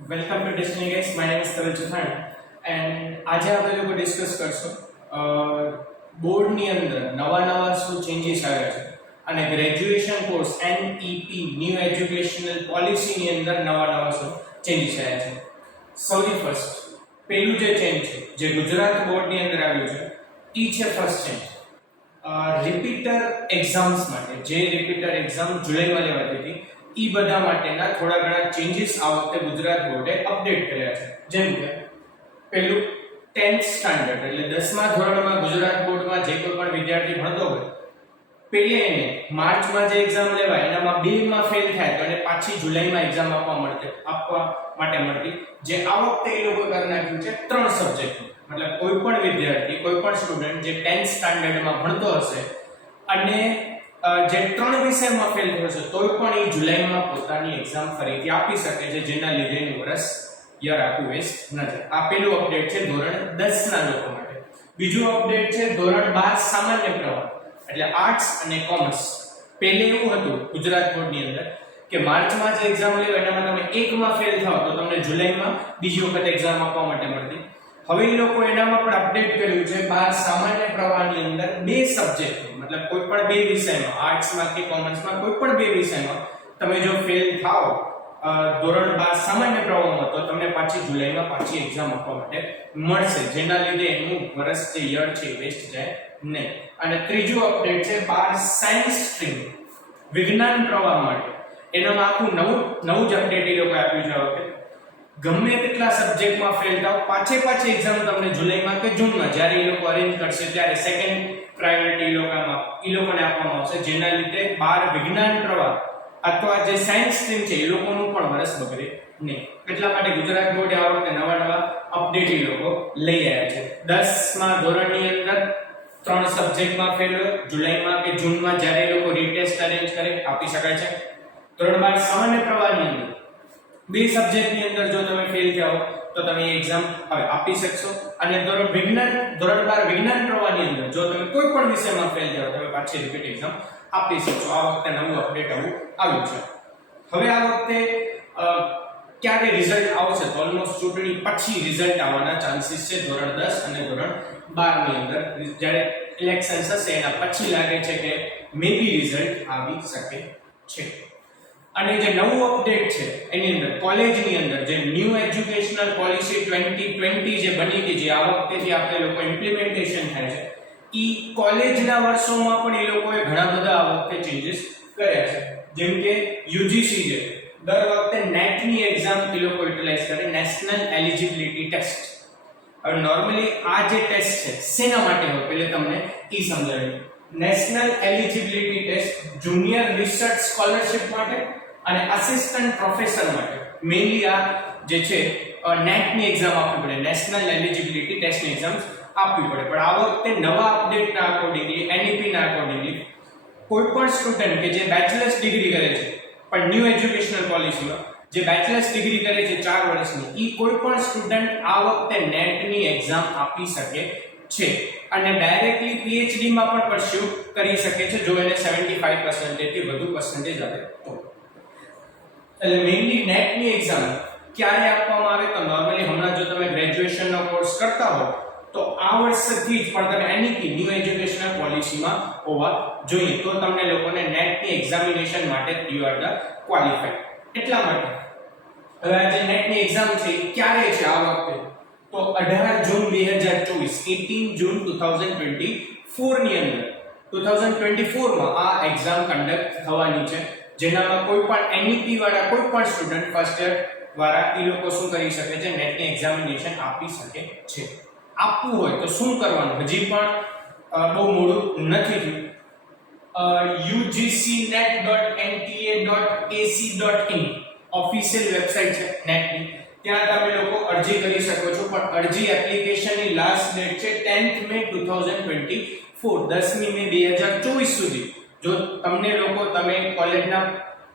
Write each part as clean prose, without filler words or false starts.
Welcome to Destiny guys. My name is Tarun Chathani and આજે આપણે લોકો discuss કરશું બોર્ડની અંદર નવા શું ચેન્જીસ આવ્યા છે અને graduation course NEP new educational પોલિસીની અંદર નવા શું ચેન્જીસ આવ્યા છે. સૌથી ફર્સ્ટ પહેલું જે ચેન્જ છે જે ગુજરાત બોર્ડની અંદર આવ્યું છે એ છે ફર્સ્ટ ચેન્જ રિપીટર એક્ઝામ્સ માટે જે રિપીટર એક્ઝામ જુલાઈમાં લેવાતી હતી ઈ બધા માટેના થોડા ઘણા ચેન્જીસ આ વખતે ગુજરાત બોર્ડે અપડેટ કર્યા છે. જેમ કે પહેલું 10th સ્ટાન્ડર્ડ એટલે 10મા ધોરણમાં ગુજરાત બોર્ડમાં જે કોઈ પણ વિદ્યાર્થી ભણતો હોય પહેલે એને માર્ચમાં જે એક્ઝામ લેવાય એનામાં 2 માં ફેલ થાય તો એને પાછી જુલાઈમાં એક્ઝામ આપવા માટે મળતી જે આ વખતે એ લોકો કરી નાખ્યું છે 3 સબ્જેક્ટ મતલબ કોઈ પણ વિદ્યાર્થી કોઈ પણ સ્ટુડન્ટ જે 10th સ્ટાન્ડર્ડમાં ભણતો હશે અને જે 3 વિષયમાં ફેલ થયો છે તોય પણ એ જુલાઈમાં પોતાની એક્ઝામ ફરીથી આપી શકે છે જેના લીધે એનું વર્ષ યર આખું વેસ્ટ ન જાય. આ પહેલું અપડેટ છે ધોરણ 10 ના લોકો માટે. બીજું અપડેટ છે ધોરણ 12 સામાન્ય પ્રવાહ એટલે આર્ટ્સ અને કોમર્સ. પહેલે એવું હતું ગુજરાત બોર્ડની અંદર કે માર્ચમાં જે એક્ઝામ લેવાય એનામાં તમે એકમાં ફેલ થાવ તો તમને જુલાઈમાં બીજી વખત એક્ઝામ આપવા માટે મળતી. હવે એ લોકો એનામાં પણ અપડેટ કર્યું છે 12 સામાન્ય પ્રવાહની અંદર 2 સબ્જેક્ટ મતલબ કોઈ પણ 2 વિષયમાં આર્ટ્સમાં કે કોમર્સમાં કોઈ પણ 2 વિષયમાં તમે જો ફેલ થાવ ધોરણ 12 સામાન્ય પ્રવાહમાં તો તમને પાછી જુલાઈમાં પાછી એક્ઝામ આપવા માટે મળશે જેના લીધે એનું વર્ષ જે યર છે વેસ્ટ જાય નહીં. અને ત્રીજું અપડેટ છે 12 સાયન્સ સ્ટ્રીમ વિજ્ઞાન પ્રવાહ માટે એનામાં આખું નવું જ અપડેટ એ લોકો આપ્યું છે. હવે ગમે તેટલા સબ્જેક્ટમાં ફેલ થાવ પાછી એક્ઝામ તમને જુલાઈમાં કે જૂનમાં જ્યારે એ લોકો અરેન્જ કરશે ત્યારે સેકન્ડ પ્રાયોરિટી એ લોકોને આપવામાં આવશે જેના લીધે 12 વિજ્ઞાન પ્રવાહ અથવા જે સાયન્સ સ્ટ્રીમ છે એ લોકોનું પણ વર્ષ બગડે નહીં. એટલા માટે ગુજરાત બોર્ડે આ વખતે નવા અપડેટ એ લોકો લઈ આવ્યા છે. 10મા ધોરણની અંદર 3 સબ્જેક્ટમાં ફેલ હોય જુલાઈમાં કે જૂનમાં જ્યારે એ લોકો રીટેસ્ટ અરેન્જ કરે આપી શકાય છે. ધોરણ 12 સામાન્ય પ્રવાહની અંદર 2 સબ્જેક્ટની અંદર જો તમે ફેલ થાઓ તો તમે એક્ઝામ હવે આપી શકશો. અને ધોરણ 12 વિજ્ઞાન પ્રવાહની અંદર જો તમે કોઈ પણ વિષયમાં ફેલ થાઓ તમે પાછી રિપીટ એક્ઝામ આપી શકશો. આ વખતે નવું અપડેટ આવ્યું છે. હવે આ વખતે ક્યારે રિઝલ્ટ આવશે તો ઓલમોસ્ટ ચૂંટણી પછી રિઝલ્ટ આવવાના ચાન્સીસ છે ધોરણ 10 અને ધોરણ 12 ની અંદર જ્યારે ઇલેક્શન્સ હશે એના પછી લાગે છે કે મે બી રિઝલ્ટ આવી શકે છે. અને જે નવું અપડેટ છે એની અંદર કોલેજની અંદર જે ન્યૂ એજ્યુકેશનલ પોલિસી 2020 જે બની હતી જે આ વખતેથી આપણે લોકો ઇમ્પ્લિમેન્ટેશન થાય છે ઈ કોલેજના વર્ષોમાં પણ એ લોકોએ ઘણા બધા આ વખતે ચેન્જીસ કર્યા છે. જેમ કે UGC જે દર વખતે નેટની એક્ઝામ એ લોકો યુટિલાઇઝ કરે નેશનલ એલિજિબિલિટી ટેસ્ટ. હવે નોર્મલી આ જે ટેસ્ટ છે શેના માટે હોય પહેલે તમને ઈ સમજાવ્યું. National eligibility test junior research scholarship માટે અને અસિસ્ટન્ટ પ્રોફેસર માટે મેઇનલી આ જે છે નેટની એક્ઝામ આપવી પડે નેશનલ એલિજિબિલિટી ટેસ્ટની એક્ઝામ આપવી પડે. પણ આ વખતે નવા અપડેટના અકોર્ડિંગલી NEP ના અકોર્ડિંગલી કોઈ પણ સ્ટુડન્ટ કે જે બેચલર્સ ડિગ્રી કરે છે પણ ન્યૂ એજ્યુકેશનલ પોલિસીમાં જે બેચલર્સ ડિગ્રી કરે છે 4 વર્ષની ઈ કોઈ પણ સ્ટુડન્ટ આ વખતે નેટની એક્ઝામ આપી શકે છે અને ડાયરેક્ટલી PhD માં પણ પરસ્યુ કરી શકે છે જો એને 75% થી વધુ પર્સન્ટેજ આવે તો. એટલે મેઇનલી નેટની એક્ઝામ ક્યારે આપવામાં આવે તો નોર્મલી હમણાં જો તમે ગ્રેજ્યુએશનનો કોર્સ કરતા હો તો આ વર્ષથી જ પણ તમે NEP ન્યૂ એજ્યુકેશનલ પોલિસીમાં હોવા જોઈએ તો તમને લોકોને નેટની એક્ઝામિનેશન માટે યુ આર ધ ક્વોલિફાઈડ. એટલા માટે હવે આ જે નેટની એક્ઝામ છે એ ક્યારે છે આ વખતે તો 18 જૂન 2024 18 જૂન 2024 ની અંદર 2024 માં આ એક્ઝામ કન્ડક્ટ થવાની છે જેનામાં કોઈ પણ NEP વાળા કોઈ પણ સ્ટુડન્ટ ફર્સ્ટ યર વાળા એ લોકો શું કરી શકે છે નેટની એક્ઝામિનેશન આપી શકે છે. આપવું હોય તો શું કરવાનું હજી પણ બહુ મોડું નથી થયું. ugcnet.nta.ac.in ઓફિશિયલ વેબસાઇટ છે નેટની ત્યાં તમે લોકો અરજી કરી શકો છો પણ અરજી એપ્લિકેશનની લાસ્ટ ડેટ છે 10th મે 2024 10મી મે 2024 સુધી. જો તમને લોકો તમે કોલેજના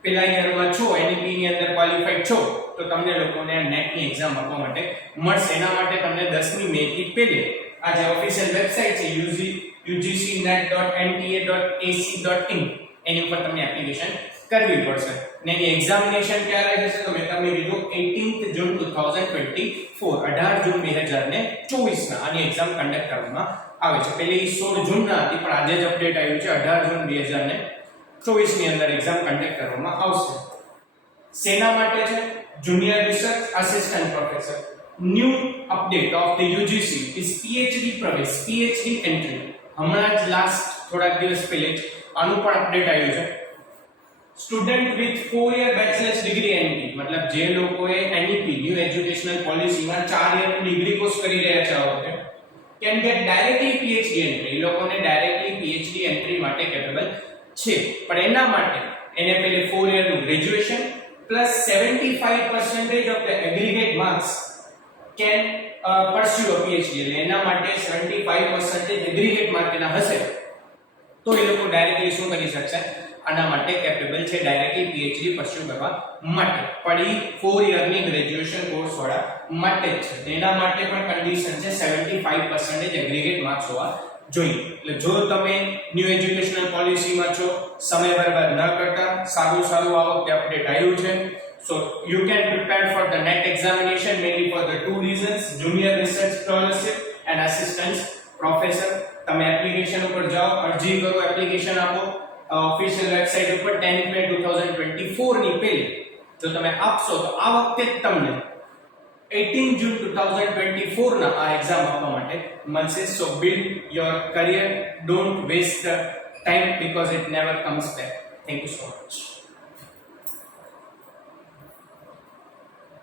પહેલા યરમાં છો NEP ની અંદર ક્વોલિફાઈડ છો તો તમને લોકોને નેટની એક્ઝામ આપવા માટે મળશે. એના માટે તમને 10મી મે થી પહેલે આ જે ઓફિશિયલ વેબસાઇટ છે ugcnet.nta.ac.in એની ઉપર તમને એપ્લિકેશન કરવી પડશે ને એની એક્ઝામિનેશન ક્યારે રહેશે તો મેં તમને કીધું 18th જૂન 2024 18 જૂન 2024 ના આની એક્ઝામ કન્ડક્ટ કરવામાં આવે છે. પેલી 16 જૂન ના હતી પણ આજે જ અપડેટ આવ્યું છે 18 જૂન 2024 ની અંદર એક્ઝામ કન્ડક્ટ કરવામાં આવશે. સેના માટે છે? Junior research assistant professor. New update of the UGC is PhD પ્રવેશ, PhD એન્ટ્રી. હમણાં જ લાસ્ટ થોડાક દિવસ પહેલે જ આનું પણ અપડેટ આવ્યું છે. Student with 4 year bachelor's degree NEP મતલબ જે લોકોએ NEP ન્યૂ એજ્યુકેશનલ પોલિસીમાં 4 યર ડિગ્રી કોર્સ કરી રહ્યા છે આ વખતે can get directly PhD entry. એ લોકોને ડાયરેક્ટલી PhD એન્ટ્રી માટે કેપેબલ છે, પણ એના માટે એને પહેલે 4 year નું graduation plus 75% of the aggregate marks can pursue a PhD. એટલે એના માટે 75% એગ્રીગેટ માર્ક એના હશે તો એ લોકો ડાયરેક્ટલી શું કરી શકશે, આના માટે કેપેબલ છે ડાયરેક્ટલી PhD પરસ્યુ કરવા માટે. પણ એ 4 યરની ગ્રેજ્યુએશન કોર્સ વાળા માટે જ છે. એના માટે પણ કન્ડિશન છે 75% એગ્રીગેટ માર્ક્સ હોવા જોઈએ. એટલે જો તમે ન્યૂ એજ્યુકેશનલ પોલિસીમાં છો, સમય બરબાદ ન કરતા, સારું આ વખતે અપડેટ આવ્યું છે. So you can prepare for the NET examination mainly for the two reasons, junior research scholarship and assistant professor. તમે એપ્લિકેશન ઉપર જાઓ, અરજી કરો, એપ્લિકેશન આપો ઓફિશિયલ વેબસાઇટ ઉપર 10th May 2024 ની પહેલી જો તમે આપશો તો આ વખતે જ તમને 18 June 2024 ના આ એક્ઝામ આપવા માટે મળશે. So build your career, don't waste the time because it never comes back. Thank you so much.